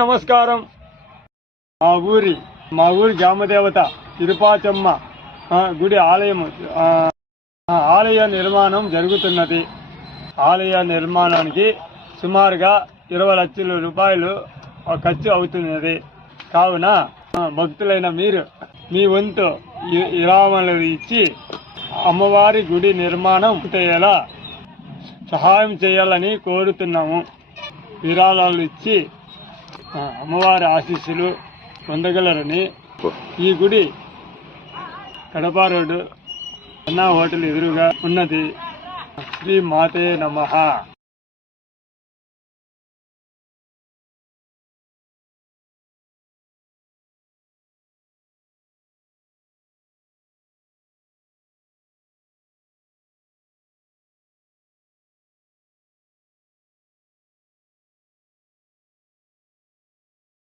నమస్కారం. మా ఊరి గ్రామదేవత తిరుపాచమ్మ గుడి ఆలయ నిర్మాణం జరుగుతున్నది. ఆలయ నిర్మాణానికి సుమారుగా 20 లక్షల రూపాయలు ఖర్చు అవుతున్నది. కావున భక్తులైన మీరు మీ వంతు విరాళాలు ఇచ్చి అమ్మవారి గుడి నిర్మాణం పూర్తయ్యేలా సహాయం చేయాలని కోరుతున్నాము. విరాళాలు ఇచ్చి అమ్మవారి ఆశీస్సులు పొందగలరని ఈ గుడి కడప రోడ్డు అన్నా హోటల్ ఎదురుగా ఉన్నది. శ్రీ మాతే నమః.